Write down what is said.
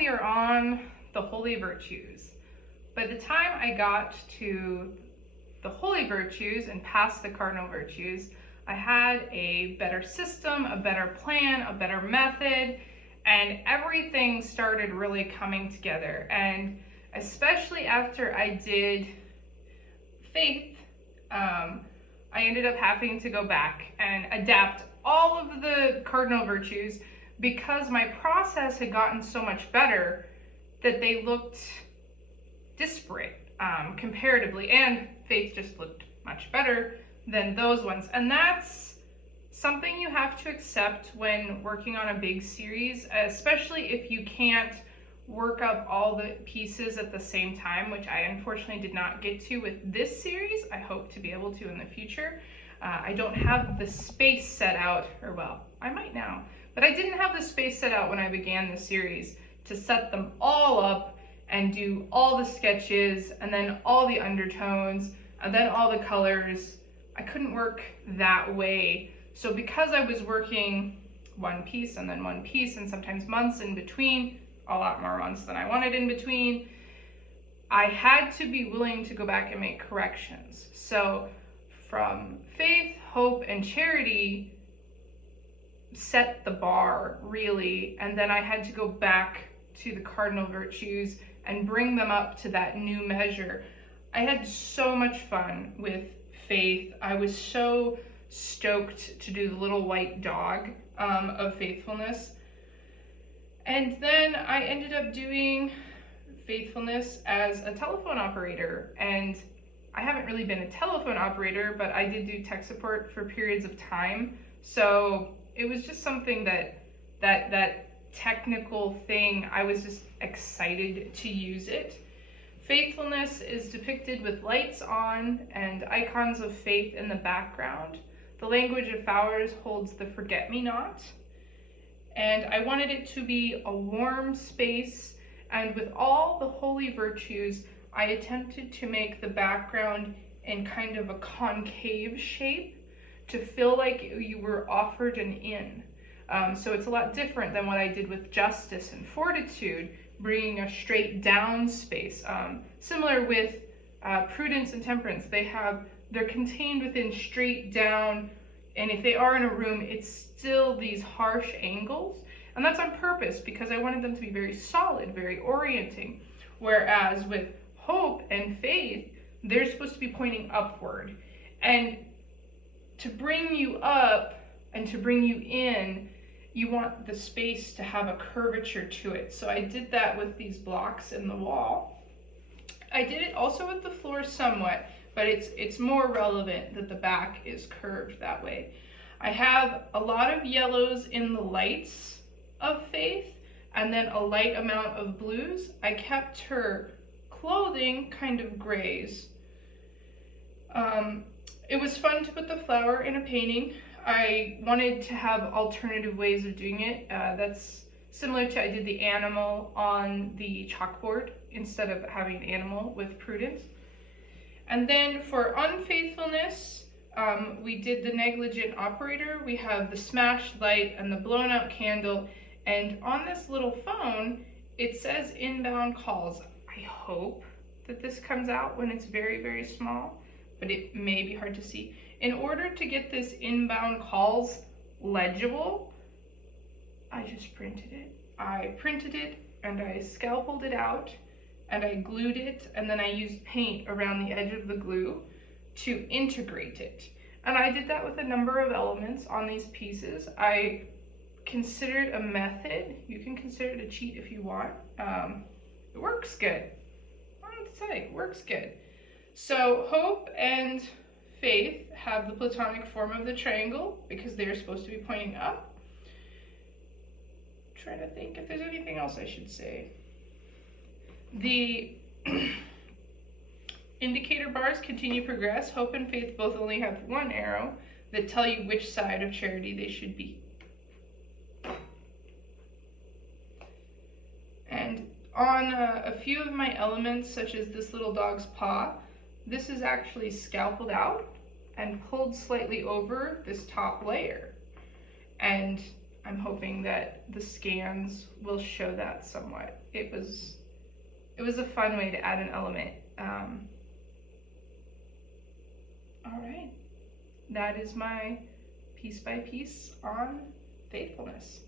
we are on the Holy Virtues. By the time I got to the Holy Virtues and past the Cardinal Virtues, I had a better system, a better plan, a better method, and everything started really coming together. And especially after I did faith, I ended up having to go back and adapt all of the Cardinal Virtues because my process had gotten so much better that they looked disparate comparatively, and faith just looked much better than those ones. And that's something you have to accept when working on a big series, especially if you can't work up all the pieces at the same time, which I unfortunately did not get to with this series. I hope to be able to in the future. I don't have the space set out, or well, I might now, but I didn't have the space set out when I began the series to set them all up and do all the sketches and then all the undertones and then all the colors. I couldn't work that way. So because I was working one piece and then one piece and sometimes months in between, a lot more months than I wanted in between, I had to be willing to go back and make corrections. So from faith, hope, and charity set the bar really, and then I had to go back to the Cardinal Virtues and bring them up to that new measure. I had so much fun with faith. I was so stoked to do the little white dog of faithfulness. And then I ended up doing faithfulness as a telephone operator. And I haven't really been a telephone operator, but I did do tech support for periods of time. So it was just something that technical thing, I was just excited to use it. Faithfulness is depicted with lights on and icons of faith in the background. The language of flowers holds the forget-me-not. And I wanted it to be a warm space, and with all the holy virtues, I attempted to make the background in kind of a concave shape to feel like you were offered an inn. So it's a lot different than what I did with justice and fortitude, bringing a straight down space. Similar with prudence and temperance, they're contained within straight down, and if they are in a room, it's still these harsh angles. And that's on purpose because I wanted them to be very solid, very orienting. Whereas with hope and faith, they're supposed to be pointing upward. And to bring you up and to bring you in, you want the space to have a curvature to it. So I did that with these blocks in the wall. I did it also with the floor somewhat, but it's more relevant that the back is curved that way. I have a lot of yellows in the lights of faith and then a light amount of blues. I kept her clothing kind of grays. It was fun to put the flower in a painting. I wanted to have alternative ways of doing it. That's similar to I did the animal on the chalkboard instead of having an animal with prudence. And then for unfaithfulness, we did the negligent operator. We have the smashed light and the blown out candle. And on this little phone, it says inbound calls. I hope that this comes out when it's very, very small, but it may be hard to see. In order to get this inbound calls legible, I just printed it. I printed it and I scalpeled it out and I glued it, and then I used paint around the edge of the glue to integrate it. And I did that with a number of elements on these pieces. I considered a method. You can consider it a cheat if you want. It works good. I have to say, it works good. So hope and faith have the platonic form of the triangle because they are supposed to be pointing up. I'm trying to think if there's anything else I should say. The indicator bars continue to progress. Hope and faith both only have one arrow that tell you which side of charity they should be. And on a few of my elements, such as this little dog's paw, this is actually scalpeled out and pulled slightly over this top layer. And I'm hoping that the scans will show that somewhat. It was a fun way to add an element. All right, that is my piece by piece on faithfulness.